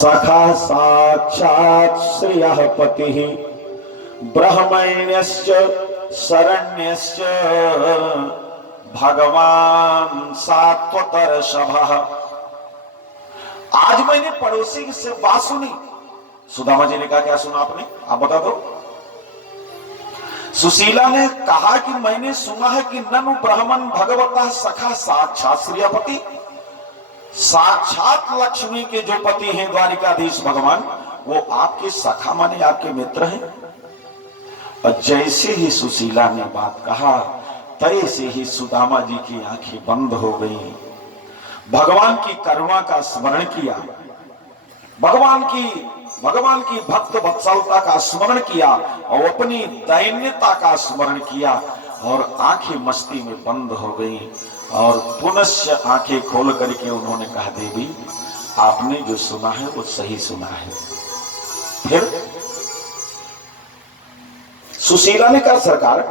सखा साक्षात् श्रियः पतिः ब्रह्मण्यश्च शरण्यश्च भगवान सात्वतर सभः। आज मैंने पड़ोसी से बात सुनी। सुदामा जी ने कहा, क्या सुना आपने? आप बता दो। सुशीला ने कहा कि मैंने सुना है कि ननु ब्राह्मण भगवता सखा साक्षात् श्रियपति, साक्षात लक्ष्मी के जो पति हैं द्वारिकाधीश भगवान, वो आपके सखा माने आपके मित्र हैं। और जैसे ही सुशीला ने बात कहा तैसे ही सुदामा जी की आंखें बंद हो गई। भगवान की करुणा का स्मरण किया, भगवान की भक्त वत्सलता का स्मरण किया और अपनी दैन्यता का स्मरण किया और आंखें मस्ती में बंद हो गई। और पुनश्च आंखें खोल करके उन्होंने कहा, देवी आपने जो सुना है वो सही सुना है। फिर सुशीला ने कहा, सरकार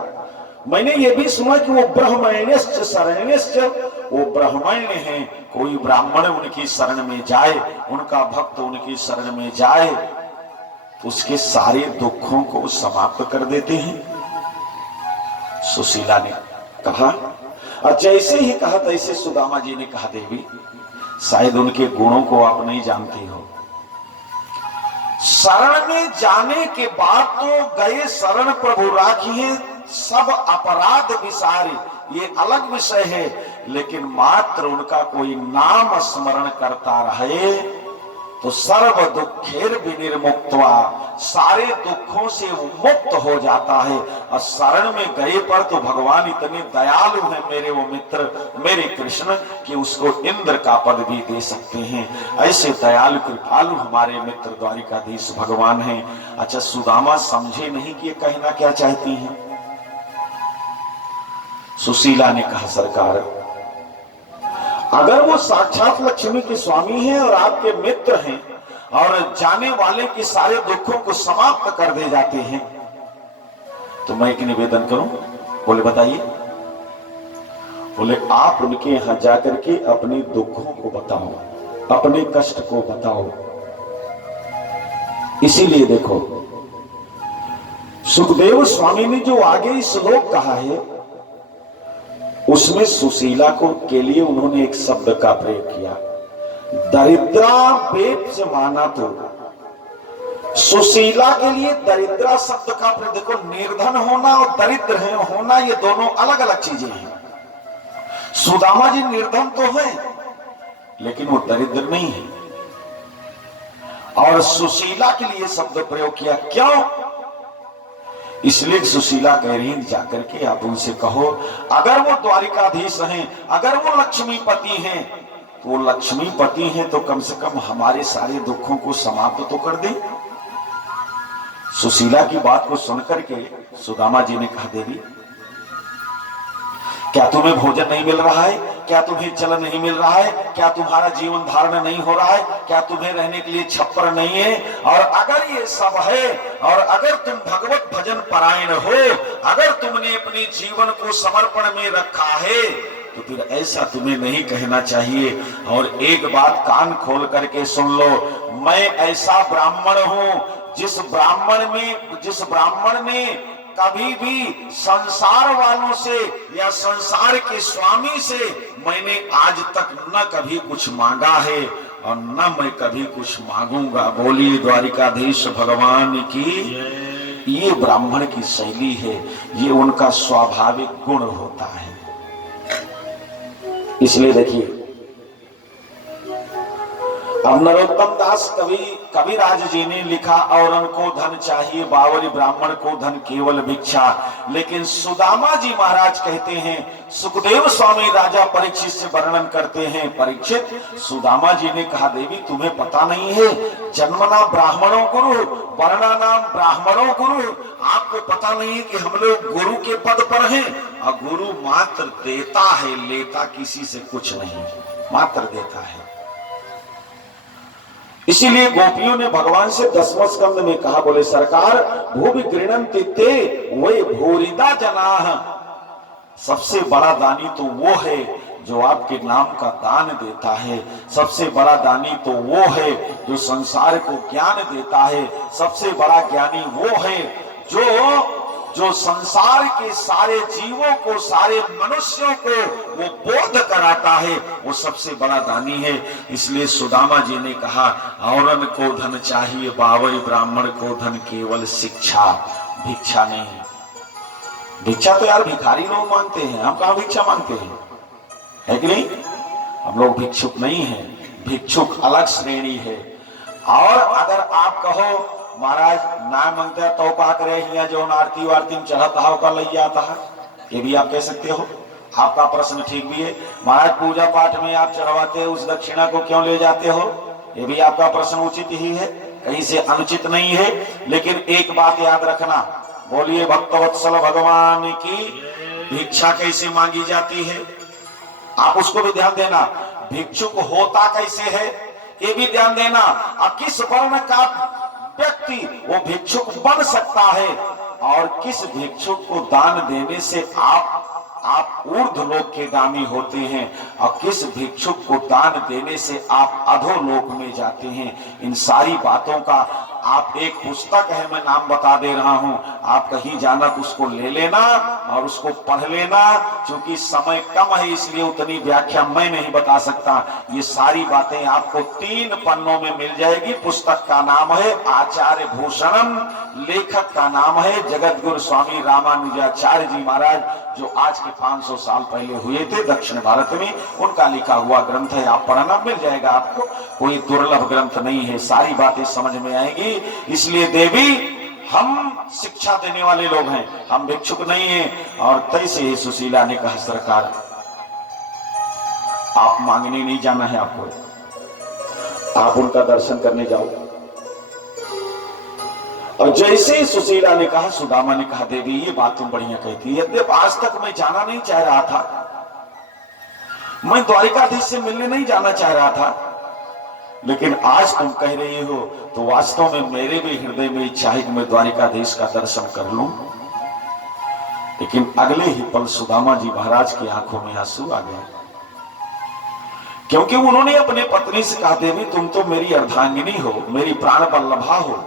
मैंने ये भी सुना कि वो ब्रह्मण्यश्च शरण्यश्च, वो ब्राह्मण्य हैं, कोई ब्राह्मण उनकी शरण में जाए, उनका भक्त उनकी शरण में जाए तो उसके सारे दुखों को समाप्त कर देते हैं। सुशीला ने कहा, और जैसे ही कहा तैसे सुदामा जी ने कहा, देवी शायद उनके गुणों को आप नहीं जानती हो। शरण में जाने के बाद तो गए शरण प्रभु राखिए, सब अपराध विसारे, ये अलग विषय है, लेकिन मात्र उनका कोई नाम स्मरण करता रहे तो सर्व दुखेर विनिर्मुक्त्वा, सारे दुखों से मुक्त हो जाता है। और शरण में गए पर तो भगवान इतने दयालु हैं मेरे वो मित्र, मेरे कृष्ण, कि उसको इंद्र का पद भी दे सकते हैं। ऐसे दयालु कृपालु हमारे मित्र द्वारिकाधीश भगवान हैं। अच्छा, सुदामा समझे नहीं कि ये कहना क्या चाहती हैं। सुशीला ने कहा, सरकार अगर वो साक्षात लक्ष्मी के स्वामी हैं और आपके मित्र हैं और जाने वाले के सारे दुखों को समाप्त कर दे जाते हैं, तो मैं एक निवेदन करूं। बोले बताइए। बोले आप उनके यहां जाकर के अपने दुखों को बताओ, अपने कष्ट को बताओ। इसीलिए देखो, सुखदेव स्वामी ने जो आगे श्लोक कहा है उसमें सुशीला को के लिए उन्होंने एक शब्द का प्रयोग किया, दरिद्रा बेप से माना। तो सुशीला के लिए दरिद्रा शब्द का प्रयोग, देखो निर्धन होना और दरिद्र होना ये दोनों अलग अलग चीजें हैं। सुदामा जी निर्धन तो हैं लेकिन वो दरिद्र नहीं है। और सुशीला के लिए शब्द प्रयोग किया, क्यों? इसलिए सुशीला कह रही है, जाकर के आप उनसे कहो, अगर वो द्वारिकाधीश हैं, अगर वो लक्ष्मीपति हैं, तो वो लक्ष्मीपति हैं तो कम से कम हमारे सारे दुखों को समाप्त तो कर दें। सुशीला की बात को सुनकर के सुदामा जी ने कहा, देवी क्या तुम्हें भोजन नहीं मिल रहा है? क्या तुम्हें जल नहीं मिल रहा है? क्या तुम्हारा जीवन धारण नहीं हो रहा है? क्या तुम्हें रहने के लिए छप्पर नहीं है? और अगर ये सब है और अगर तुम भगवत भजन परायण हो, अगर तुमने अपने जीवन को समर्पण में रखा है, तो फिर ऐसा तुम्हें नहीं कहना चाहिए। और एक बात कान खोल करके सुन लो, मैं ऐसा ब्राह्मण हूं जिस ब्राह्मण ने कभी भी संसार वालों से या संसार के स्वामी से मैंने आज तक न कभी कुछ मांगा है और न मैं कभी कुछ मांगूंगा। बोलिए द्वारिकाधीश भगवान की। ये ब्राह्मण की शैली है, ये उनका स्वाभाविक गुण होता है। इसलिए देखिए, अब नरोत्तम दास कविराज जी ने लिखा, औरन को धन चाहिए बावरी, ब्राह्मण को धन केवल भिक्षा। लेकिन सुदामा जी महाराज कहते हैं, सुखदेव स्वामी राजा परीक्षित से वर्णन करते हैं, परीक्षित सुदामा जी ने कहा, देवी तुम्हें पता नहीं है, जन्मना ब्राह्मणों गुरु वर्णा नाम ब्राह्मणों गुरु। आपको पता नहीं है कि हम लोग गुरु के पद पर हैं और गुरु मात्र देता है, लेता किसी से कुछ नहीं, मात्र देता है। इसीलिए गोपियों ने भगवान से 10वें स्कंद में कहा, बोले सरकार भूमि गृणन्ति ते वै भूरिदा जनाः, सबसे बड़ा दानी तो वो है जो आपके नाम का दान देता है। सबसे बड़ा दानी तो वो है जो संसार को ज्ञान देता है। सबसे बड़ा ज्ञानी वो है जो संसार के सारे जीवों को, सारे मनुष्यों को वो बोध कराता है, वो सबसे बड़ा दानी है। इसलिए सुदामा जी ने कहा, औरन को धन चाहिए बावई, ब्राह्मण को धन केवल शिक्षा, भिक्षा नहीं। भिक्षा तो यार भिखारी लोग मांगते हैं, हम कहां भिक्षा मांगते हैं, है कि नहीं? हम लोग भिक्षुक नहीं हैं, भिक्षुक अलग श्रेणी है। और अगर आप कहो महाराज ना मांगते तो का करे, यहाँ जो आरती वारती में चढ़ता है का लग जाता है, ये भी आप कह सकते हो। आपका प्रश्न ठीक भी है। महाराज पूजा पाठ में आप चढ़वाते उस दक्षिणा को क्यों ले जाते हो, ये भी आपका प्रश्न उचित ही है, कहीं से अनुचित नहीं है। लेकिन एक बात याद रखना, बोलिए भक्तवत्सल भगवान की भिक्षा कैसे मांगी जाती है, आप उसको भी ध्यान देना। भिक्षुक होता कैसे है ये भी ध्यान देना। अब किस वर्ण का व्यक्ति वो भिक्षुक बन सकता है, और किस भिक्षुक को दान देने से आप ऊर्ध्वलोक के गामी होते हैं, और किस भिक्षुक को दान देने से आप अधोलोक में जाते हैं। इन सारी बातों का आप, एक पुस्तक है, मैं नाम बता दे रहा हूं, आप कहीं जाना तो उसको ले लेना और उसको पढ़ लेना। क्योंकि समय कम है इसलिए उतनी व्याख्या मैं नहीं बता सकता। ये सारी बातें आपको 3 पन्नों में मिल जाएगी। पुस्तक का नाम है आचार्य भूषणम, लेखक का नाम है जगत गुरु स्वामी रामानुजाचार्य जी महाराज, जो आज के 500 साल पहले हुए थे दक्षिण भारत में। उनका लिखा हुआ ग्रंथ है, आप पढ़ना, मिल जाएगा आपको, कोई दुर्लभ ग्रंथ नहीं है, सारी बातें समझ में आएगी। इसलिए देवी, हम शिक्षा देने वाले लोग हैं, हम भिक्षुक नहीं हैं। और तैसे ही सुशीला ने कहा, सरकार आप मांगने नहीं जाना है, आपको, आप उनका दर्शन करने जाओ। और जैसे ही सुशीला ने कहा, सुदामा ने कहा, देवी ये बात तुम बढ़िया कहती है, यद्यप आज तक मैं जाना नहीं चाह रहा था, मैं द्वारिकाधीश से मिलने नहीं जाना चाह रहा था, लेकिन आज तुम कह रही हो तो वास्तव में मेरे भी हृदय में इच्छा है कि मैं द्वारिकाधीश का दर्शन कर लूं। लेकिन अगले ही पल सुदामा जी महाराज की आंखों में आंसू आ गए, क्योंकि उन्होंने अपने पत्नी से कहा, देवी तुम तो मेरी अर्धांगिनी हो, मेरी प्राण वल्लभा हो,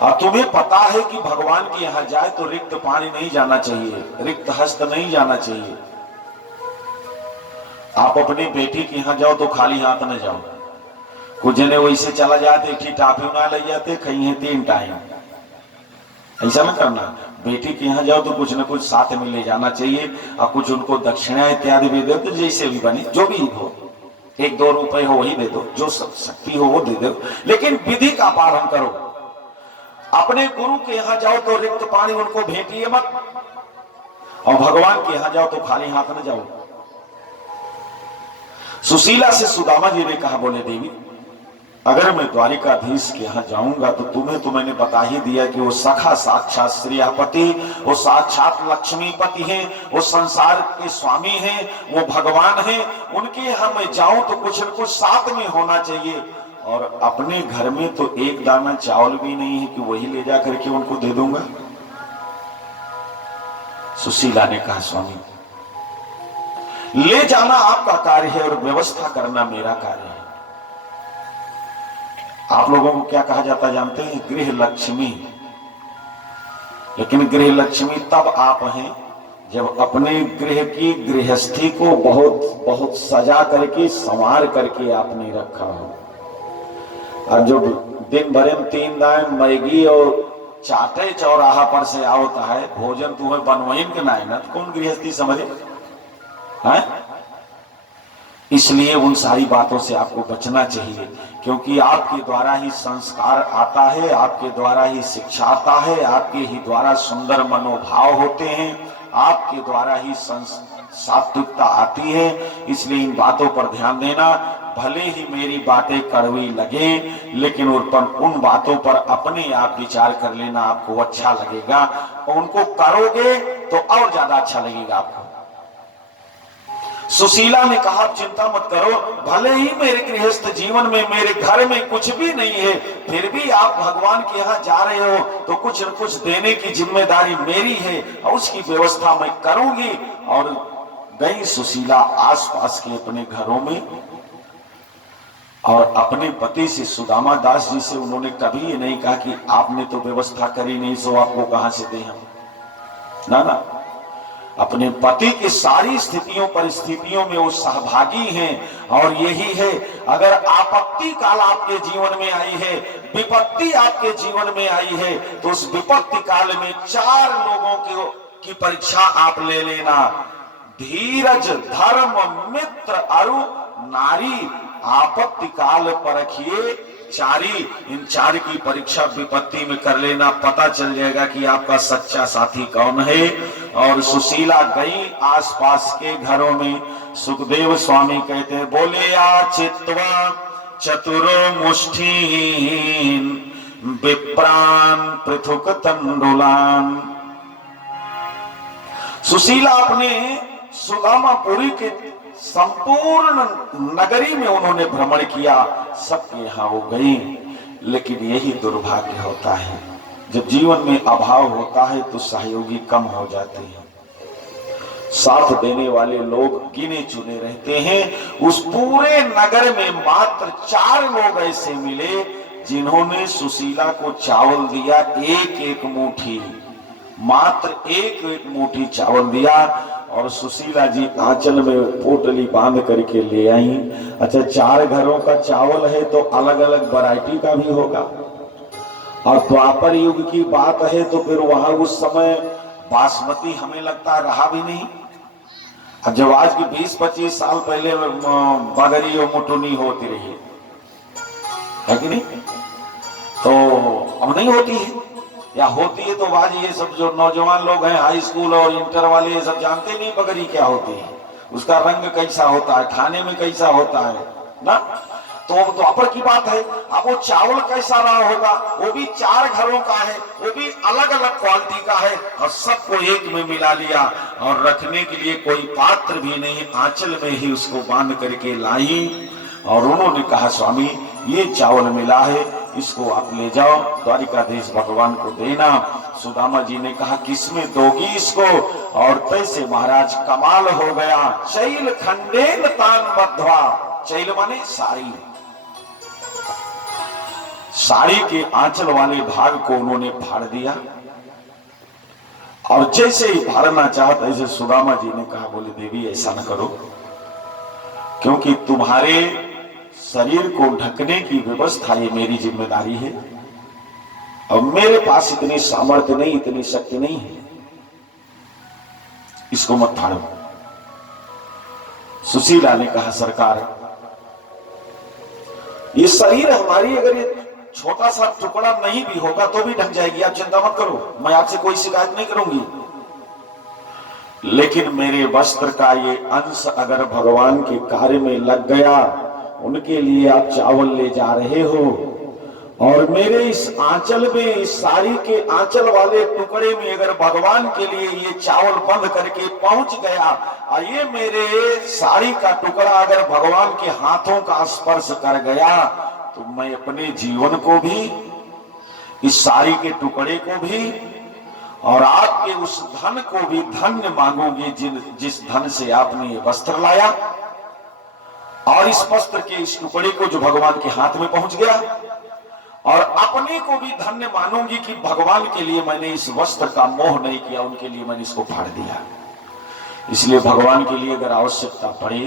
और तुम्हें पता है कि भगवान के यहां जाए तो रिक्त पानी नहीं जाना चाहिए, रिक्त हस्त नहीं जाना चाहिए। आप अपनी बेटी के यहां जाओ तो खाली हाथ न जाओ। कुछ जने वैसे चला जाते, एक टाफी ना ले जाते, कहीं है 3 टाइम, ऐसा ना करना। बेटी के यहाँ जाओ तो कुछ न कुछ साथ में ले जाना चाहिए, और कुछ उनको दक्षिणा इत्यादि भी दे दो, जैसे भी बने, जो भी हो, 1-2 रुपए हो वही दे दो, जो शक्ति हो वो दे दो, लेकिन विधि का पालन करो। अपने गुरु के यहाँ जाओ तो रिक्त पानी उनको भेंटिए मत, और भगवान के यहाँ जाओ तो खाली हाथ न जाओ। सुशीला से सुदामा जी ने कहा, बोले देवी अगर मैं द्वारिकाधीश के यहाँ जाऊंगा तो तुम्हें तो मैंने बता ही दिया कि वो सखा साक्षात श्रेयापति, वो साक्षात लक्ष्मीपति हैं, वो संसार के स्वामी हैं, वो भगवान हैं। उनके यहाँ मैं जाऊं तो कुछ न कुछ साथ में होना चाहिए। और अपने घर में तो एक दाना चावल भी नहीं है कि वही ले जा करके उनको दे दूंगा। सुशीला ने कहा, स्वामी ले जाना आपका कार्य है और व्यवस्था करना मेरा कार्य है। आप लोगों को क्या कहा जाता जानते हैं? गृह लक्ष्मी। लेकिन गृह लक्ष्मी तब आप हैं जब अपने गृह की गृहस्थी को बहुत बहुत सजा करके संवार करके आपने रखा हो। और जो दिन भर में 3 दाएं मैगी और चाटे चौराहा पर से आवता है, भोजन तुम्हें बनवाइन के ना, कौन गृहस्थी समझे है? इसलिए उन सारी बातों से आपको बचना चाहिए, क्योंकि आपके द्वारा ही संस्कार आता है, आपके द्वारा ही शिक्षा आता है, आपके ही द्वारा सुंदर मनोभाव होते हैं, आपके द्वारा ही सात्विकता आती है। इसलिए इन बातों पर ध्यान देना। भले ही मेरी बातें कड़वी लगे, लेकिन उन बातों पर अपने आप विचार कर लेना, आपको अच्छा लगेगा। और उनको करोगे तो और ज्यादा अच्छा लगेगा आपको। सुशीला ने कहा, चिंता मत करो, भले ही मेरे गृहस्थ जीवन में, मेरे घर में कुछ भी नहीं है, फिर भी आप भगवान के यहाँ जा रहे हो तो कुछ न कुछ देने की जिम्मेदारी मेरी है, और उसकी व्यवस्था मैं करूंगी। और गई सुशीला आसपास के अपने घरों में और अपने पति से सुदामा दास जी से उन्होंने कभी ये नहीं कहा कि आपने तो व्यवस्था करी नहीं सो आपको कहां से दे हम, ना ना, अपने पति की सारी स्थितियों परिस्थितियों में वो सहभागी हैं। और यही है, अगर आपत्ति काल आपके जीवन में आई है, विपत्ति आपके जीवन में आई है, तो उस विपत्ति काल में 4 लोगों की परीक्षा आप ले लेना। धीरज, धर्म, मित्र, अरु, नारी। आपत्ति काल परखिए चारी। इन 4 की परीक्षा विपत्ति में कर लेना, पता चल जाएगा कि आपका सच्चा साथी कौन है। और सुशीला गई आसपास के घरों में। सुखदेव स्वामी कहते हैं, बोले आ चित्वा चतुरो मुष्ठीन विप्रान पृथुक तंडुलान। सुशीला अपने सुदामापुरी के संपूर्ण नगरी में उन्होंने भ्रमण किया, सबके यहां वो गई। लेकिन यही दुर्भाग्य होता है, जब जीवन में अभाव होता है तो सहयोगी कम हो जाते हैं, साथ देने वाले लोग गिने चुने रहते हैं। उस पूरे नगर में मात्र 4 लोग ऐसे मिले जिन्होंने सुशीला को चावल दिया, एक मुट्ठी, मात्र एक मुट्ठी चावल दिया। और सुशीला जी आंचल में पोटली बांध करके ले आई। अच्छा, 4 घरों का चावल है तो अलग अलग वैरायटी का भी होगा। और द्वापर युग की बात है तो फिर वहां उस समय बासमती हमें लगता रहा भी नहीं। अब जब आज की 20-25 साल पहले बगरी और मुटुनी होती रही है कि नहीं, तो अब नहीं होती है, या होती है तो आज ये सब जो नौजवान लोग हैं हाई स्कूल और इंटर वाले ये सब जानते नहीं बगरी क्या होती है, उसका रंग कैसा होता है, खाने में कैसा होता है ना। तो द्वापर की बात है। अब वो चावल कैसा रहा होगा, वो भी 4 घरों का है, वो भी अलग अलग क्वालिटी का है, और सबको एक में मिला लिया। और रखने के लिए कोई पात्र भी नहीं, आंचल में ही उसको बांध करके लाई। और उन्होंने कहा, स्वामी ये चावल मिला है, इसको आप ले जाओ, द्वारिकाधीश भगवान को देना। सुदामा जी ने कहा, किसमें दोगी इसको? और तैसे महाराज कमाल हो गया। चैल खंडेन तान बद्धवा, चैल माने साड़ी, साड़ी के आंचल वाले भाग को उन्होंने फाड़ दिया। और जैसे ही फाड़ना चाहा तैसे सुदामा जी ने कहा, बोले देवी ऐसा न करो, क्योंकि तुम्हारे शरीर को ढकने की व्यवस्था ये मेरी जिम्मेदारी है, और मेरे पास इतनी सामर्थ्य नहीं, इतनी शक्ति नहीं है, इसको मत फाड़ो। सुशीला ने कहा, सरकार ये शरीर हमारी अगर ये छोटा सा टुकड़ा नहीं भी होगा तो भी ढक जाएगी, आप चिंता मत करो, मैं आपसे कोई शिकायत नहीं करूंगी। लेकिन मेरे वस्त्र का ये अंश अगर भगवान के कार्य में लग गया, उनके लिए आप चावल ले जा रहे हो, और मेरे इस आंचल में, इस साड़ी के आंचल वाले टुकड़े में अगर भगवान के लिए ये चावल बंद करके पहुंच गया, और ये मेरे साड़ी का टुकड़ा अगर भगवान के हाथों का स्पर्श कर गया, तो मैं अपने जीवन को भी, इस साड़ी के टुकड़े को भी, और आपके उस धन को भी धन्य मांगूंगी जिस धन से आपने ये वस्त्र लाया, और इस वस्त्र के इस टुकड़े को जो भगवान के हाथ में पहुंच गया, और अपने को भी धन्य मानूंगी कि भगवान के लिए मैंने इस वस्त्र का मोह नहीं किया, उनके लिए मैंने इसको फाड़ दिया। इसलिए भगवान के लिए अगर आवश्यकता पड़े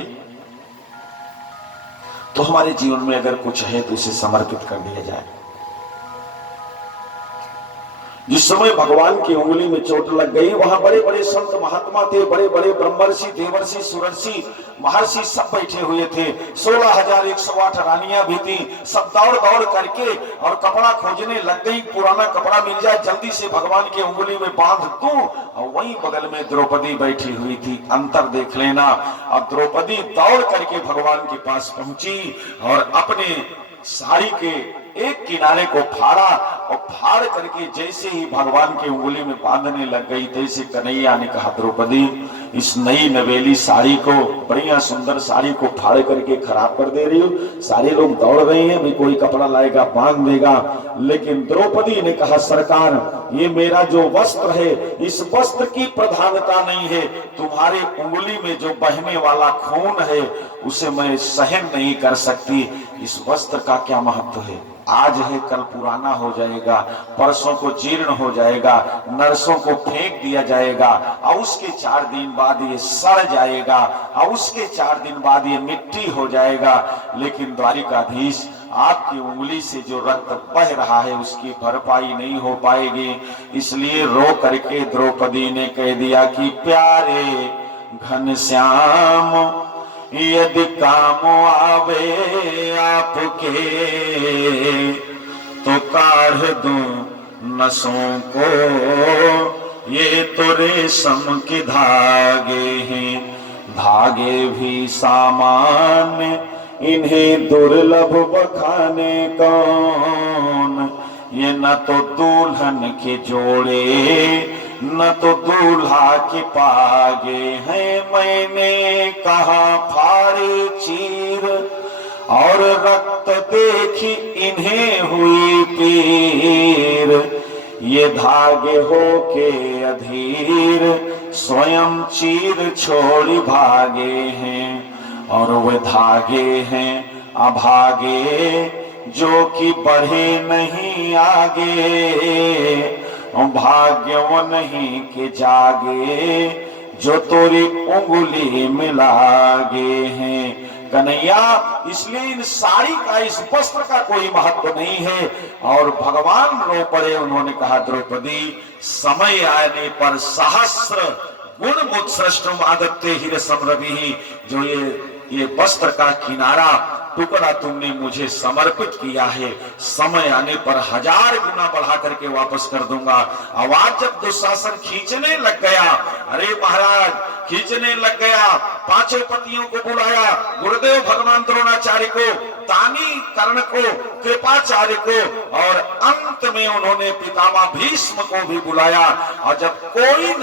तो हमारे जीवन में अगर कुछ है तो इसे समर्पित कर दिया जाए। जिस समय भगवान की उंगली में चोट लग गई, वहां बड़े बड़े संत महात्मा थे, बड़े बड़े ब्रह्मर्षि, देवर्षि, सुरर्षि, महर्षि सब बैठे हुए थे। 16,108 रानियां भी थी। सब दौड़ दौड़ करके और कपड़ा खोजने लग गई, पुराना कपड़ा मिल जाए जल्दी से भगवान की उंगली में बांध दूं। और वहीं बगल में द्रौपदी बैठी हुई थी, अंतर देख लेना। अब द्रौपदी दौड़ करके भगवान के पास पहुंची और अपने साड़ी के एक किनारे को फाड़ा और फाड़ करके जैसे ही भगवान की उंगली में बांधने लग गई, तैसे कन्हैया ने कहा, द्रौपदी इस नई नवेली साड़ी को, बढ़िया सुंदर साड़ी को फाड़ करके खराब कर दे रही हो। सारे लोग दौड़ रहे हैं, भी कोई कपड़ा लाएगा बांध देगा। लेकिन द्रौपदी ने कहा, सरकार ये मेरा जो वस्त्र है, इस वस्त्र की प्रधानता नहीं है, तुम्हारी उंगली में जो बहने वाला खून है उसे मैं सहन नहीं कर सकती। इस वस्त्र का क्या महत्व है? आज है कल पुराना हो जाएगा, परसों को जीर्ण हो जाएगा, नरसों को फेंक दिया जाएगा, और उसके 4 दिन बाद ये सड़ जाएगा, और उसके 4 दिन बाद ये मिट्टी हो जाएगा। लेकिन द्वारिकाधीश, आपकी उंगली से जो रक्त बह रहा है उसकी भरपाई नहीं हो पाएगी। इसलिए रो करके द्रौपदी ने कह दिया कि प्यारे घनश्याम, यदि काम आवे आपके, तो काढ़ दूं नसों को, ये तो रेशम के धागे हैं, धागे भी सामान्य, इन्हें दुर्लभ बखाने कौन। ये न तो दुल्हन के जोड़े, न तो दूल्हा के पागे हैं। मैंने कहा फाड़े चीर, और रक्त देखी इन्हें हुई पीर। ये धागे हो के अधीर, स्वयं चीर छोड़ी भागे हैं। और वे धागे हैं अभागे, जो कि बढ़े नहीं आगे। भाग्य वो नहीं के जागे, जो तोरी उंगली में लागे हैं। कन्हैया, इसलिए इन साड़ी का, इस वस्त्र का कोई महत्व नहीं है। और भगवान रो पड़े। उन्होंने कहा, द्रौपदी समय आने पर सहस्र गुण मुत्सृष्टुम आदत्ते हिरसम रवि, जो ये वस्त्र का किनारा टुकड़ा तुमने मुझे समर्पित किया है, समय आने पर 1000 गुना बढ़ा करके वापस कर दूंगा। आवाज जब दुशासन खींचने लग गया, अरे महाराज खींचने लग गया, 5 पतियों को बुलाया, गुरुदेव भगवान द्रोणाचार्य को, तानी कर्ण को, कृपाचार्य को, और अंत में उन्होंने पितामह भीष्म को भी बुलाया। और जब कोई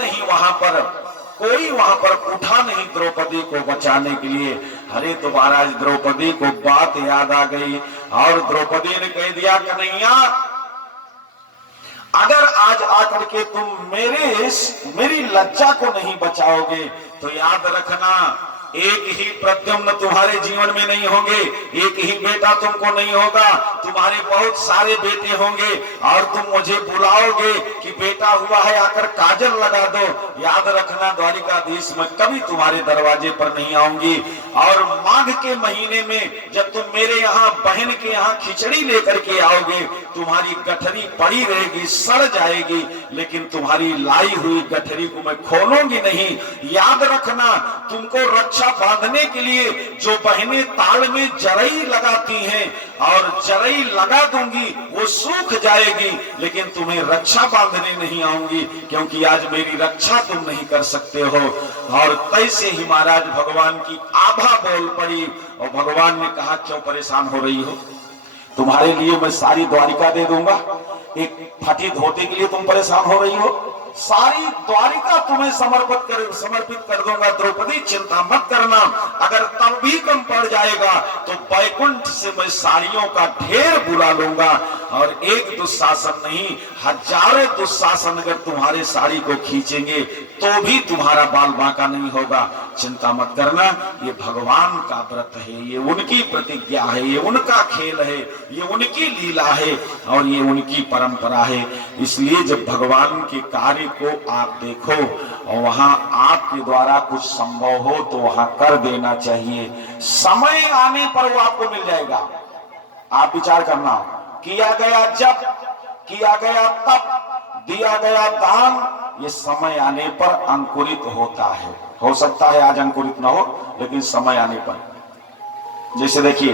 वहां पर उठा नहीं द्रौपदी को बचाने के लिए, अरे तो महाराज द्रौपदी को बात याद आ गई। और द्रौपदी ने कह दिया, कन्हैया अगर आज आकर के तुम मेरी लज्जा को नहीं बचाओगे, तो याद रखना एक ही प्रद्युम्न तुम्हारे जीवन में नहीं होंगे, एक ही बेटा तुमको नहीं होगा, तुम्हारे बहुत सारे बेटे होंगे। और तुम मुझे बुलाओगे कि बेटा हुआ है, आकर काजल लगा दो। याद रखना द्वारिकाधीश में कभी तुम्हारे दरवाजे पर नहीं आऊंगी। और माघ के महीने में जब तुम मेरे यहाँ बहन के यहाँ खिचड़ी लेकर के आओगे, तुम्हारी गठरी पड़ी रहेगी, सड़ जाएगी, लेकिन तुम्हारी लाई हुई गठरी को मैं खोलूंगी नहीं। याद रखना, तुमको रक्षा बांधने के लिए जो बहनें ताल में जरई लगाती हैं, और जरई लगा दूंगी, वो सूख जाएगी, लेकिन तुम्हें रक्षा बांधने नहीं आऊंगी, क्योंकि आज मेरी रक्षा तुम नहीं कर सकते हो। और तैसे ही महाराज भगवान की आभा बोल पड़ी। और भगवान ने कहा, क्यों परेशान हो रही हो? तुम्हारे लिए मैं सारी द्वारिका दे दूंगा, एक फटी धोती के लिए तुम परेशान हो रही हो? सारी द्वारिका तुम्हें समर्पित कर दूंगा। द्रौपदी चिंता मत करना, अगर तब भी कम पड़ जाएगा तो बैकुंठ से मैं साड़ियों का ढेर बुला लूंगा। और एक दुशासन नहीं, हजारों दुशासन अगर तुम्हारे साड़ी को खींचेंगे तो भी तुम्हारा बाल बांका नहीं होगा। चिंता मत करना, ये भगवान का व्रत है, ये उनकी प्रतिज्ञा है, ये उनका खेल है, ये उनकी लीला है, और ये उनकी परंपरा है। इसलिए जब भगवान के कार्य को आप देखो और वहां आपके द्वारा कुछ संभव हो तो वहां कर देना चाहिए। समय आने पर वो आपको मिल जाएगा। आप विचार करना, किया गया जब, किया गया तप, दिया गया दान, ये समय आने पर अंकुरित होता है। हो सकता है आज अंकुरित ना हो, लेकिन समय आने पर, जैसे देखिए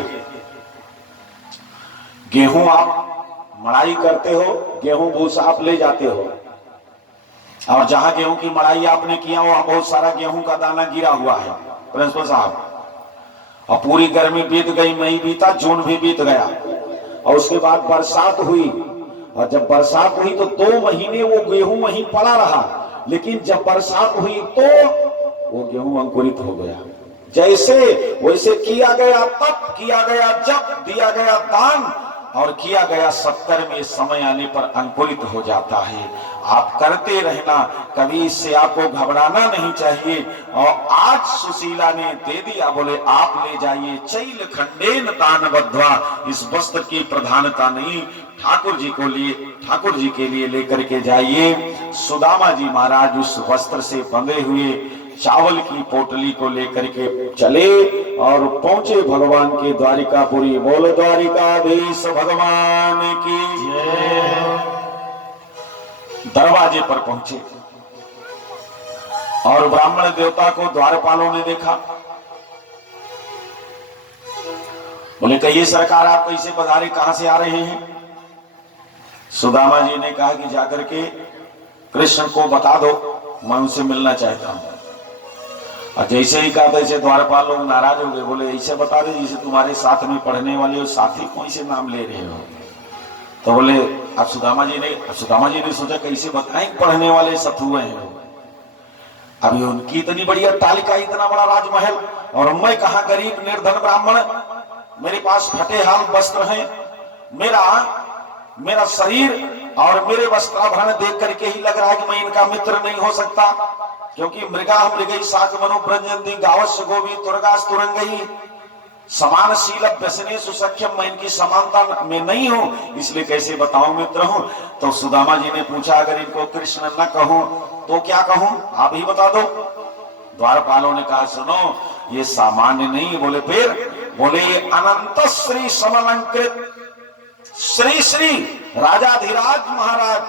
गेहूं आप मड़ाई करते हो, गेहूं भूसा आप ले जाते हो, और जहां गेहूं की मड़ाई आपने किया वहां बहुत सारा गेहूं का दाना गिरा हुआ है प्रिंसिपल साहब, और पूरी गर्मी बीत गई, मई बीता, जून भी बीत गया, और उसके बाद बरसात हुई, और जब बरसात हुई तो 2 महीने वो गेहूं वहीं पड़ा रहा, लेकिन जब बरसात हुई तो वो गेहूं अंकुरित हो गया। जैसे वैसे किया गया तप, किया गया जप, दिया गया दान और किया गया सत्कर्म, में समय आने पर अंकुरित हो जाता है। आप करते रहना, कभी इससे आपको घबराना नहीं चाहिए। और आज सुशीला ने दे दिया, बोले आप ले जाइए, चैल खंडेन दान बद्धा, इस वस्त्र की प्रधानता नहीं, ठाकुर जी को लिए, ठाकुर जी के लिए लेकर के जाइए। सुदामा जी महाराज उस वस्त्र से बंधे हुए चावल की पोटली को लेकर के चले और पहुंचे भगवान के द्वारिकापुरी। बोलो द्वारिकाधीश भगवान की जय। दरवाजे पर पहुंचे और ब्राह्मण देवता को द्वारपालों ने देखा। बोले कहिए सरकार, आप कैसे पधारे, कहां से आ रहे हैं? सुदामा जी ने कहा कि जाकर के कृष्ण को बता दो, मैं उनसे मिलना चाहता हूं। और जैसे ही कहा तैसे द्वारपाल लोग नाराज हो गए। बोले ऐसे बता दे जैसे तुम्हारे साथ में पढ़ने वाले साथी कौन से नाम ले रहे हो। तो बोले अब सुदामा जी ने सोचा कैसे बताएं पढ़ने वाले शत्रु हैं। अभी उनकी इतनी बड़ी अट्टालिका, इतना बड़ा राजमहल, और मैं कहा गरीब निर्धन ब्राह्मण, मेरे पास फटे हाल वस्त्र हैं, मेरा शरीर और मेरे वस्त्राभरण देख करके ही लग रहा है कि मैं इनका मित्र नहीं हो सकता, क्योंकि मृगा मृगई साक मनु ब्रजंती गावस्य गोवी तुरगास तुरंगई समान शील व्यसने सुसख्यम, मैं इनकी समानता में नहीं हूं, इसलिए कैसे बताऊं मित्र हूं। तो सुदामा जी ने पूछा अगर इनको कृष्ण न कहूं तो क्या कहूं, आप ही बता दो। द्वारपालों ने कहा सुनो ये सामान्य नहीं। बोले फिर? बोले ये अनंत श्री समलंकृत श्री श्री राजाधिराज महाराज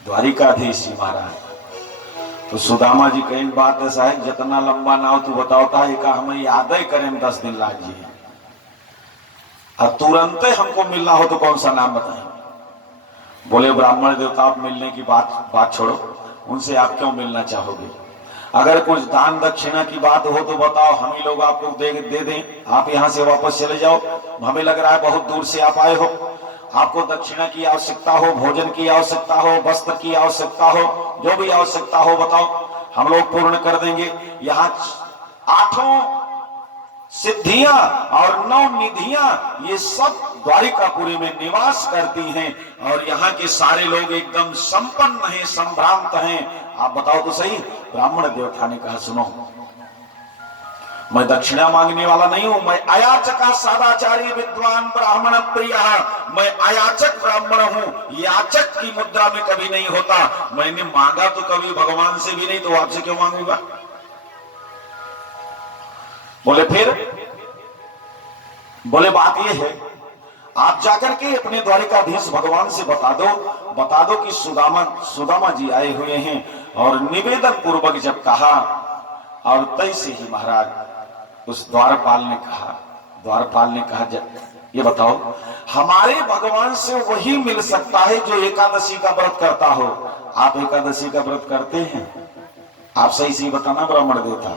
द्वारिकाधीश जी महाराज। तो सुदामा जी कहीं बात ऐसा है, जितना लंबा नाव तू बताता है कहा हमें याद ही करें 10 दिन लाग जी, अब तुरंत हमको मिलना हो तो कौन सा नाम बताएं। बोले ब्राह्मण देवता आप मिलने की बात छोड़ो, उनसे आप क्यों मिलना चाहोगे? अगर कुछ दान दक्षिणा की बात हो तो बताओ, हम ही लोग आपको दे दें, आप यहाँ से वापस चले जाओ। हमें लग रहा है बहुत दूर से आप आए हो, आपको दक्षिणा की आवश्यकता हो, भोजन की आवश्यकता हो, वस्त्र की आवश्यकता हो, जो भी आवश्यकता हो बताओ, हम लोग पूर्ण कर देंगे। यहाँ 8 सिद्धियां और 9 निधियां ये सब द्वारिकापुरी में निवास करती हैं, और यहाँ के सारे लोग एकदम संपन्न हैं, संभ्रांत हैं। आप बताओ तो सही। ब्राह्मण देवता ने कहा सुनो, मैं दक्षिणा मांगने वाला नहीं हूं, मैं अयाचका सदाचारी विद्वान ब्राह्मण प्रिय, मैं अयाचक ब्राह्मण हूं, याचक की मुद्रा में कभी नहीं होता। मैंने मांगा तो कभी भगवान से भी नहीं, तो आपसे क्यों मांगूंगा? बोले फिर? बोले बात यह है आप जाकर के अपने द्वारिकाधीश भगवान से बता दो कि सुदामा जी आए हुए हैं। और निवेदन पूर्वक जब कहा, और तैसे ही महाराज उस द्वारपाल ने कहा ये बताओ हमारे भगवान से वही मिल सकता है जो एकादशी का व्रत करता हो। आप एकादशी का व्रत करते हैं? आप सही बताना ब्राह्मण देवता।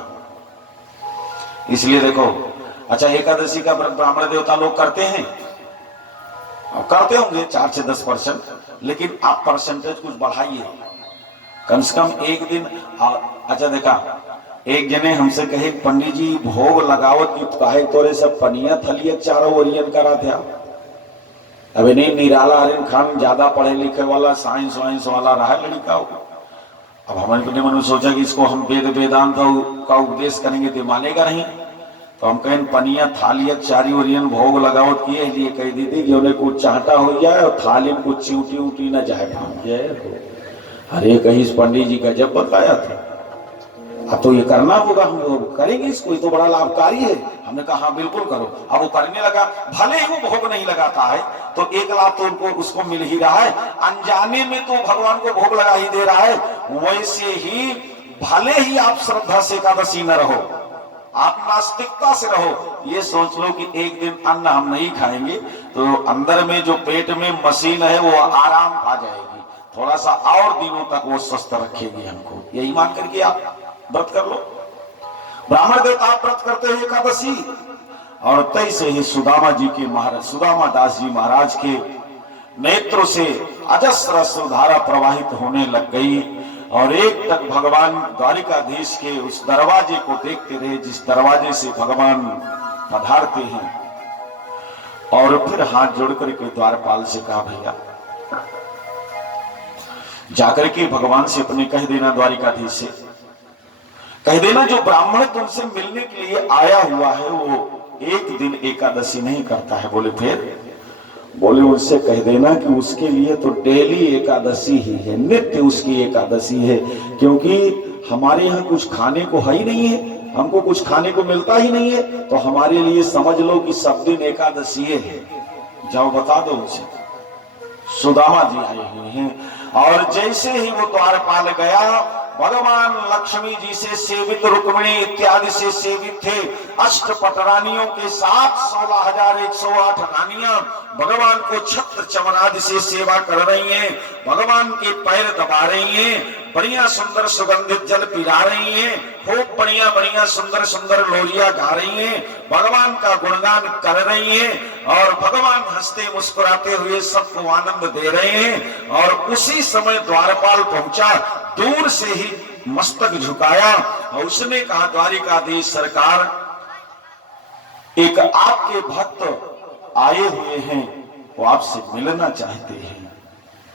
इसलिए देखो, अच्छा एकादशी का व्रत ब्राह्मण देवता लोग करते हैं, करते होंगे 4 से 10%, लेकिन आप परसेंटेज कुछ बढ़ाइए, कम से कम एक दिन। अच्छा देखा, एक जने हमसे कहे पंडित जी भोग लगावत की काहे तोरे सब पनिया थलिया चारों ओरियन करा थे। अबे नहीं, निराला आर्यन खान ज्यादा पढ़े लिखे वाला साइंस वाला रहा लड़का हो। अब हमारे मन में सोचा कि इसको हम वेदांत का उपदेश करेंगे तो मानेगा नहीं, तो हम कहें पनिया थालिया चारी ओरियन भोग लगाओ किए लिए कह दी थी कि उन्हें कुछ चाहता हो जाए और थाली में कुछ चिवटी उटी न जाए। अरे कहीं इस पंडित जी गजब बताया था, अब तो ये करना होगा, हम लोग करेंगे इसको, ये तो बड़ा लाभकारी है। हमने कहा हाँ बिल्कुल करो। अब वो करने लगा, भले ही वो भोग नहीं लगाता है तो 1 लाख तो उनको उसको मिल ही रहा है, अनजाने में तो भगवान को भोग लगा ही दे रहा है। वैसे ही भले ही आप श्रद्धा से एकादशी न रहो, आप नास्तिकता से रहो, ये सोच लो कि एक दिन अन्न हम नहीं खाएंगे तो अंदर में जो पेट में मशीन है वो आराम पा जाएगी, थोड़ा सा और दिनों तक वो स्वस्थ रखेगी हमको। यही मान करके आप व्रत कर लो। ब्राह्मण देवता व्रत करते हैं एकादशी, और तय से ही सुदामा जी के महाराज सुदामा दास जी महाराज के नेत्रों से अजस्र अश्रुधारा प्रवाहित होने लग गई और एक तक भगवान द्वारिकाधीश के उस दरवाजे को देखते रहे जिस दरवाजे से भगवान पधारते हैं। और फिर हाथ जोड़कर के द्वारपाल से कहा, भैया जाकर के भगवान से अपने कह देना, द्वारिकाधीश से कह देना, जो ब्राह्मण तुमसे मिलने के लिए आया हुआ है वो एक दिन एकादशी नहीं करता है। बोले फिर? बोले उससे कह देना कि उसके लिए तो डेली एकादशी ही है, नित्य उसकी एकादशी है, क्योंकि हमारे यहाँ कुछ खाने को है ही नहीं है, हमको कुछ खाने को मिलता ही नहीं है, तो हमारे लिए समझ लो कि सब दिन एकादशी है। जाओ बता दो उनसे। सुदामा जी आए हुए हैं और जैसे ही वो द्वारपाल गया, भगवान लक्ष्मी जी से सेवित, रुक्मिणी इत्यादि से सेवित थे, अष्टपट रानियों के साथ 16,108 रानियां भगवान को छत्र चमरादि से सेवा कर रही हैं, भगवान के पैर दबा रही हैं, बढ़िया सुंदर सुगंधित जल पिला रही हैं, खूब बढ़िया बढ़िया सुंदर सुंदर लोरिया गा रही हैं, भगवान का गुणगान कर रही हैं और भगवान हंसते मुस्कुराते हुए सबको आनंद दे रहे हैं। और उसी समय द्वारपाल पहुंचा, दूर से ही मस्तक झुकाया और उसने कहा, द्वारिकाधीश सरकार, एक आपके भक्त आए हुए हैं, वो आपसे मिलना चाहते हैं।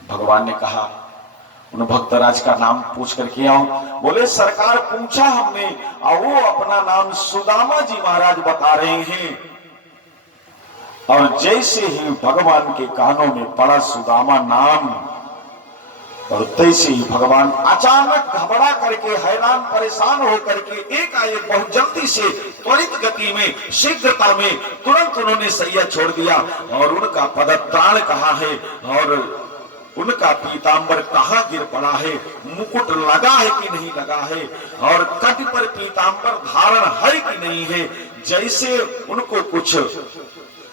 भगवान ने कहा, उन भक्तराज का नाम पूछ करके आओ। बोले सरकार पूछा हमने और वो अपना नाम सुदामा जी महाराज बता रहे हैं। और जैसे ही भगवान के कानों में पड़ा सुदामा नाम, और तैसे ही भगवान अचानक घबरा करके, हैरान परेशान होकर के एकाएक बहुत जल्दी से त्वरित गति में, शीघ्रता में तुरंत उन्होंने सैया छोड़ दिया और उनका पदत्राण कहाँ है और उनका पीतांबर कहाँ गिर पड़ा है, मुकुट लगा है कि नहीं लगा है और कट पर पीतांबर धारण है कि नहीं है, जैसे उनको कुछ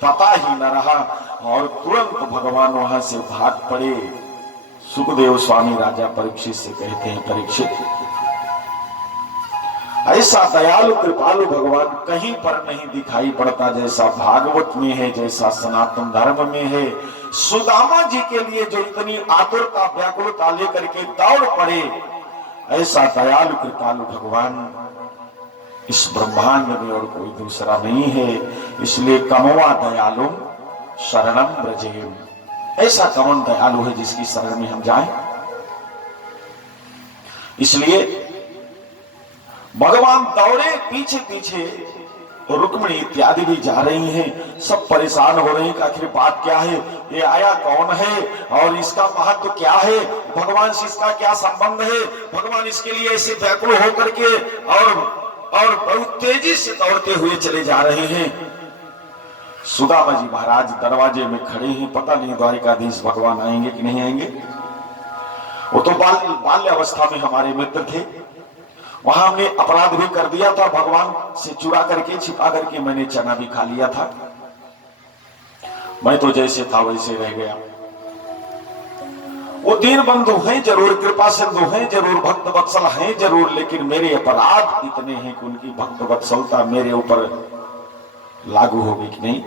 पता ही न रहा और तुरंत भगवान वहां से भाग पड़े। सुखदेव स्वामी राजा परीक्षित से कहते हैं, परीक्षित, ऐसा दयालु कृपालु भगवान कहीं पर नहीं दिखाई पड़ता जैसा भागवत में है, जैसा सनातन धर्म में है। सुदामा जी के लिए जो इतनी आतुरता व्याकुलता लेकर के दौड़ पड़े, ऐसा दयालु कृपालु भगवान इस ब्रह्मांड में और कोई दूसरा नहीं है। इसलिए कमवा दयालु शरणम ब्रजेम, ऐसा कौन दयालु है जिसकी शरण में हम जाएं। इसलिए भगवान दौड़े पीछे पीछे, रुक्मिणी इत्यादि भी जा रही हैं, सब परेशान हो रहे हैं कि आखिर बात क्या है, ये आया कौन है और इसका महत्व क्या है, भगवान से इसका क्या संबंध है। भगवान इसके लिए ऐसे व्याकुल होकर के और बहुत तेजी से दौड़ते हुए चले जा रहे हैं। सुदामा जी महाराज दरवाजे में खड़े हैं, पता नहीं द्वारिकाधीश भगवान आएंगे कि नहीं आएंगे। वो तो बाल्य अवस्था में हमारे मित्र थे, वहां हमने अपराध भी कर दिया था, भगवान से चुरा करके छिपा करके मैंने चना भी खा लिया था। मैं तो जैसे था वैसे रह गया। वो दीन बंधु हैं जरूर, कृपा सिंधु हैं जरूर, भक्त वत्सल हैं जरूर, लेकिन मेरे अपराध इतने हैं कि उनकी भक्त वत्सलता मेरे ऊपर लागू होगी कि नहीं।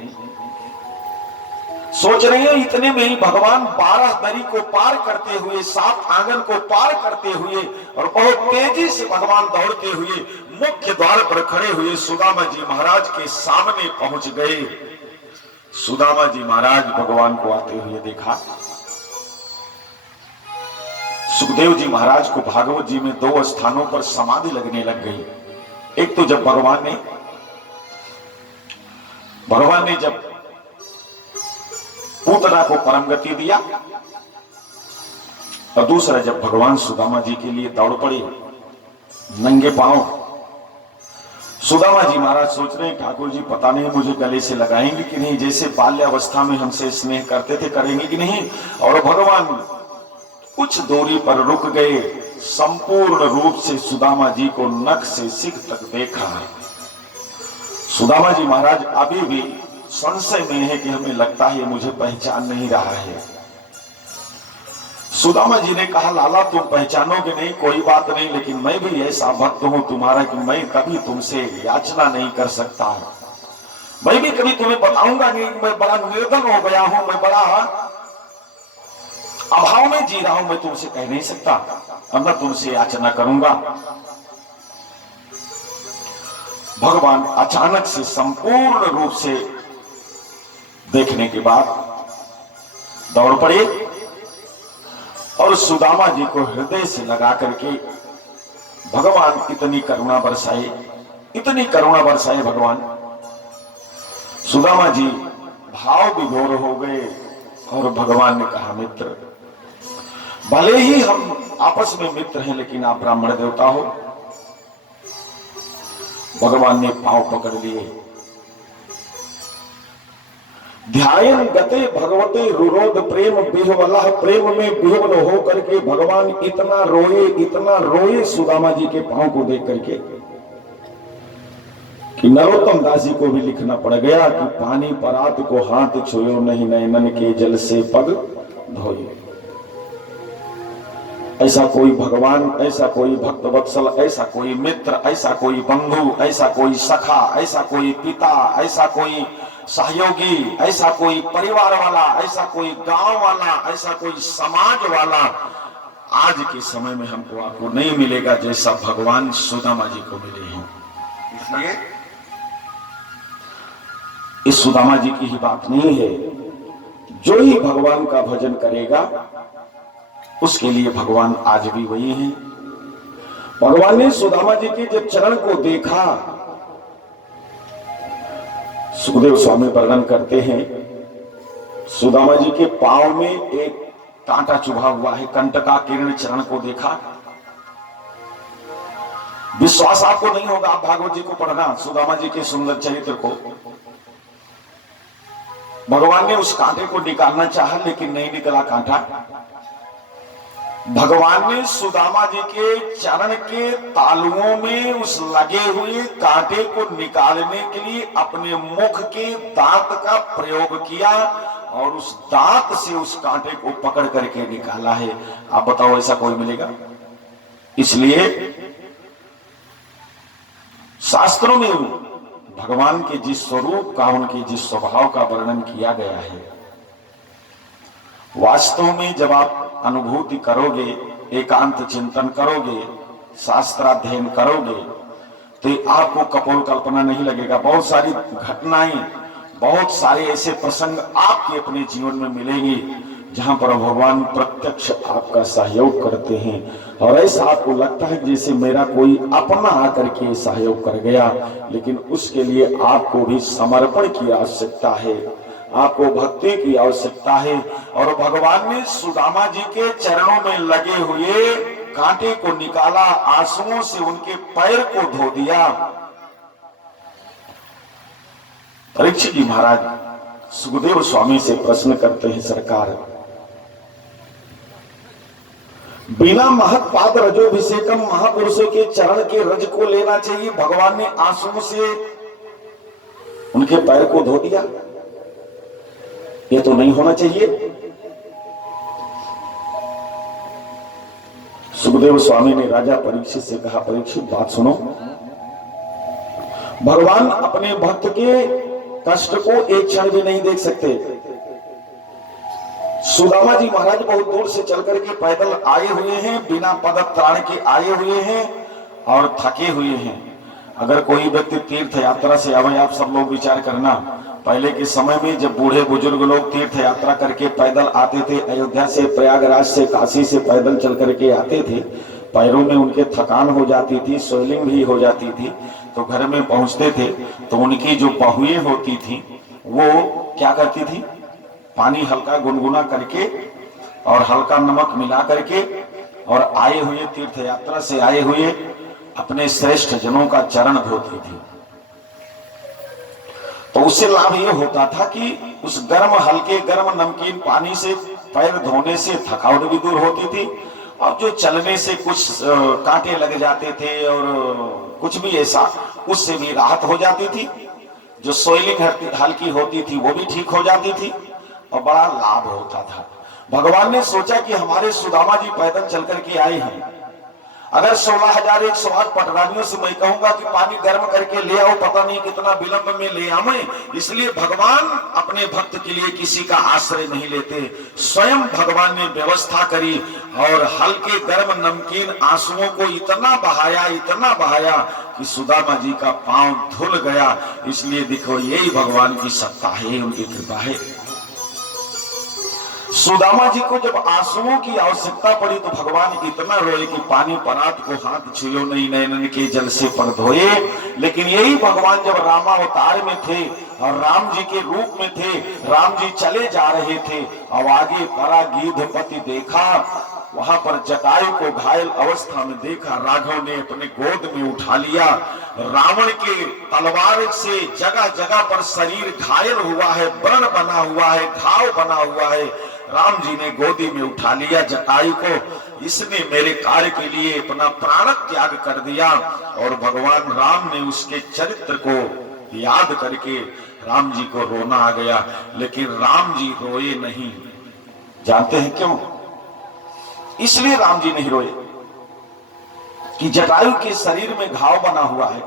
सोच रहे हैं इतने में ही भगवान 12 दरी को पार करते हुए, 7 आंगन को पार करते हुए और बहुत तेजी से भगवान दौड़ते हुए मुख्य द्वार पर खड़े हुए सुदामा जी महाराज के सामने पहुंच गए। सुदामा जी महाराज भगवान को आते हुए देखा। सुखदेव जी महाराज को भागवत जी में 2 स्थानों पर समाधि लगने लग गई। एक तो जब भगवान ने जब पूतना को परम गति दिया, और दूसरा जब भगवान सुदामा जी के लिए दौड़ पड़े नंगे पांव। सुदामा जी महाराज सोच रहे हैं ठाकुर जी पता नहीं मुझे गले से लगाएंगे कि नहीं, जैसे बाल्यावस्था में हमसे स्नेह करते थे करेंगे कि नहीं। और भगवान कुछ दूरी पर रुक गए, संपूर्ण रूप से सुदामा जी को नख से सिर तक देखा। सुदामा जी महाराज अभी भी संशय में है कि हमें लगता है मुझे पहचान नहीं रहा है। सुदामा जी ने कहा, लाला तुम पहचानोगे नहीं कोई बात नहीं, लेकिन मैं भी ऐसा भक्त हूं तुम्हारा कि मैं कभी तुमसे याचना नहीं कर सकता। मैं भी कभी तुम्हें बताऊंगा नहीं, मैं बड़ा निर्धन हो गया हूं, मैं बड़ा अभाव में जी रहा हूं, मैं तुमसे कह नहीं सकता और मैं तुमसे याचना करूंगा। भगवान अचानक से संपूर्ण रूप से देखने के बाद दौड़ पड़े और सुदामा जी को हृदय से लगा करके भगवान इतनी करुणा बरसाए, इतनी करुणा बरसाए भगवान। सुदामा जी भाव विभोर हो गए और भगवान ने कहा, मित्र, भले ही हम आपस में मित्र हैं लेकिन आप ब्राह्मण देवता हो। भगवान ने पांव पकड़ लिए। ध्यान गते भगवते रुरोध प्रेम बिहवला, प्रेम में बिहवल हो करके भगवान इतना रोए सुदामा जी के पांव को देख करके कि नरोत्तम दास जी को भी लिखना पड़ गया कि पानी परात को हाथ छुयो नहीं, नयनन के जल से पग धोए। ऐसा कोई भगवान, ऐसा कोई भक्त वत्सल, ऐसा कोई मित्र, ऐसा कोई बंधु, ऐसा कोई सखा, ऐसा कोई पिता, ऐसा कोई सहयोगी, ऐसा कोई परिवार वाला, ऐसा कोई गांव वाला, ऐसा कोई समाज वाला आज के समय में हमको आपको नहीं मिलेगा जैसा भगवान सुदामा जी को मिले हैं। इसलिए इस सुदामा जी की ही बात नहीं है, जो ही भगवान का भजन करेगा उसके लिए भगवान आज भी वही हैं। भगवान ने सुदामा जी के जब चरण को देखा, सुखदेव स्वामी वर्णन करते हैं, सुदामा जी के पांव में एक कांटा चुभा हुआ है, कंटका किरण चरण को देखा। विश्वास आपको नहीं होगा, आप भागवत जी को पढ़ना, सुदामा जी के सुंदर चरित्र को। भगवान ने उस कांटे को निकालना चाहा लेकिन नहीं निकला कांटा। भगवान ने सुदामा जी के चरण के तालुओं में उस लगे हुए कांटे को निकालने के लिए अपने मुख के दांत का प्रयोग किया और उस दांत से उस कांटे को पकड़ करके निकाला है। आप बताओ ऐसा कोई मिलेगा? इसलिए शास्त्रों में भगवान के जिस स्वरूप का, उनके जिस स्वभाव का वर्णन किया गया है, वास्तव में जब आप अनुभूति करोगे, एकांत चिंतन करोगे, शास्त्राध्ययन करोगे, तो आपको कपोल कल्पना नहीं लगेगा। बहुत सारी घटनाएं, बहुत सारे ऐसे प्रसंग आपके अपने जीवन में मिलेंगे जहां पर भगवान प्रत्यक्ष आपका सहयोग करते हैं और ऐसा आपको लगता है जैसे मेरा कोई अपना आकर के सहयोग कर गया, लेकिन उसके लिए आपको भी समर्पण की आवश्यकता है, आपको भक्ति की आवश्यकता है। और भगवान ने सुदामा जी के चरणों में लगे हुए कांटे को निकाला, आंसुओं से उनके पैर को धो दिया। परीक्षित जी महाराज सुखदेव स्वामी से प्रश्न करते हैं, सरकार, बिना महत पाद रजोभिषेकम महापुरुषों के चरण के रज को लेना चाहिए, भगवान ने आंसुओं से उनके पैर को धो दिया, ये तो नहीं होना चाहिए। सुखदेव स्वामी ने राजा परीक्षित से कहा, परीक्षित बात सुनो, भगवान अपने भक्त के कष्ट को एक क्षण भी नहीं देख सकते। सुदामा जी महाराज बहुत दूर से चल करके पैदल आए हुए हैं, बिना पदत्राण के आए हुए हैं और थके हुए हैं। अगर कोई व्यक्ति तीर्थ यात्रा से आवे, आप सब लोग विचार करना, पहले के समय में जब बूढ़े बुजुर्ग लोग तीर्थ यात्रा करके पैदल आते थे, अयोध्या से, प्रयागराज से, काशी से पैदल चल करके आते थे, पैरों में उनके थकान हो जाती थी, स्वेलिंग भी हो जाती थी, तो घर में पहुंचते थे तो उनकी जो बहुएं होती थी वो क्या करती थी, पानी हल्का गुनगुना करके और हल्का नमक मिला करके और आए हुए तीर्थ यात्रा से आए हुए अपने श्रेष्ठ जनों का चरण धोती थी। तो उससे लाभ ये होता था कि उस गर्म, हल्के गर्म नमकीन पानी से पैर धोने से थकावट भी दूर होती थी और जो चलने से कुछ कांटे लग जाते थे और कुछ भी ऐसा, उससे भी राहत हो जाती थी। जो सोइलिंग हल्की होती थी वो भी ठीक हो जाती थी और बड़ा लाभ होता था। भगवान ने सोचा कि हमारे सुदामा जी पैदल चल करके आए हैं, अगर 16,108 पटरानियों से मैं कहूंगा कि पानी गर्म करके ले आओ, पता नहीं कितना विलंब में ले आवे। इसलिए भगवान अपने भक्त के लिए किसी का आश्रय नहीं लेते, स्वयं भगवान ने व्यवस्था करी और हल्के गर्म नमकीन आंसुओं को इतना बहाया कि सुदामा जी का पांव धुल गया। इसलिए देखो यही भगवान की सत्ता है, उनकी कृपा है। सुदामा जी को जब आंसुओं की आवश्यकता पड़ी तो भगवान इतना रोए कि पानी परात को हाथ छुयो नहीं, नैनन के जल से पर धोए। लेकिन यही भगवान जब रामावतार में थे और राम जी के रूप में थे, राम जी चले जा रहे थे और आगे परा गिद्धपति देखा, वहां पर जटायु को घायल अवस्था में देखा। राघव ने अपने गोद में उठा लिया। रावण के तलवार से जगह जगह पर शरीर घायल हुआ है, व्रण बना हुआ है, घाव बना हुआ है। राम जी ने गोदी में उठा लिया जटायु को। इसने मेरे कार्य के लिए अपना प्राण त्याग कर दिया। और भगवान राम ने उसके चरित्र को याद करके राम जी को रोना आ गया। लेकिन राम जी रोए नहीं। जानते हैं क्यों? इसलिए राम जी नहीं रोए कि जटायु के शरीर में घाव बना हुआ है।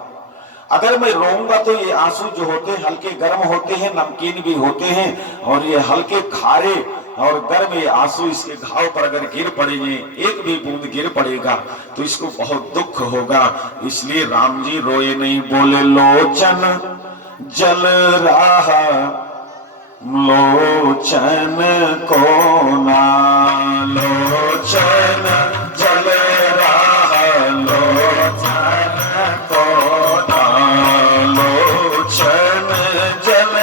अगर मैं रोऊंगा तो ये आंसू जो होते हैं हल्के गर्म होते हैं, नमकीन भी होते हैं, और ये हल्के खारे और गर्म ये आंसू इसके घाव पर अगर गिर पड़ेंगे, एक भी बूंद गिर पड़ेगा तो इसको बहुत दुख होगा। इसलिए राम जी रोए नहीं, बोले लोचन जल रहा लोचन को ना, लोचन जल रहा लोचन को ना, लोचन जल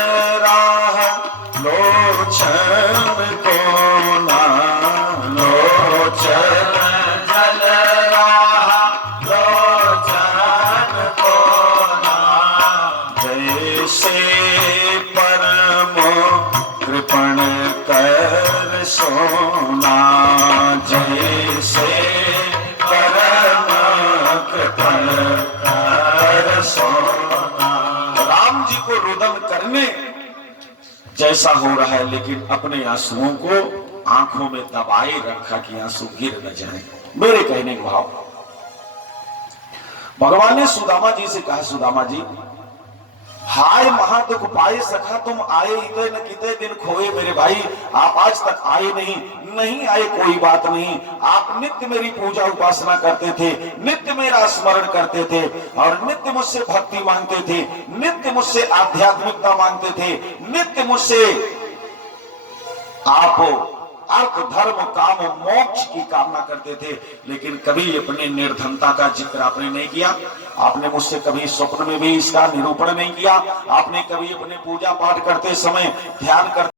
रहा लोचन को ना, लोचन जल रहा लोचन को ना। जैसे कृपण कर सोना, जैसे परम कृपण कर सोना। राम जी को रुदन करने जैसा हो रहा है, लेकिन अपने आंसुओं को आंखों में दबाए रखा कि आंसू गिर न जाए। मेरे कहने का भाव, भगवान ने सुदामा जी से कहा, सुदामा जी हाय महादुख पाए सखा तुम आए इतने न कितने दिन खोए मेरे भाई, आप आज तक आए नहीं आए कोई बात नहीं। आप नित्य मेरी पूजा उपासना करते थे, नित्य मेरा स्मरण करते थे और नित्य मुझसे भक्ति मांगते थे, नित्य मुझसे आध्यात्मिकता मांगते थे, नित्य मुझसे आप अर्थ धर्म काम मोक्ष की कामना करते थे। लेकिन कभी अपनी निर्धनता का जिक्र आपने नहीं किया। आपने मुझसे कभी स्वप्न में भी इसका निरूपण नहीं किया। आपने कभी अपने पूजा पाठ करते समय ध्यान करते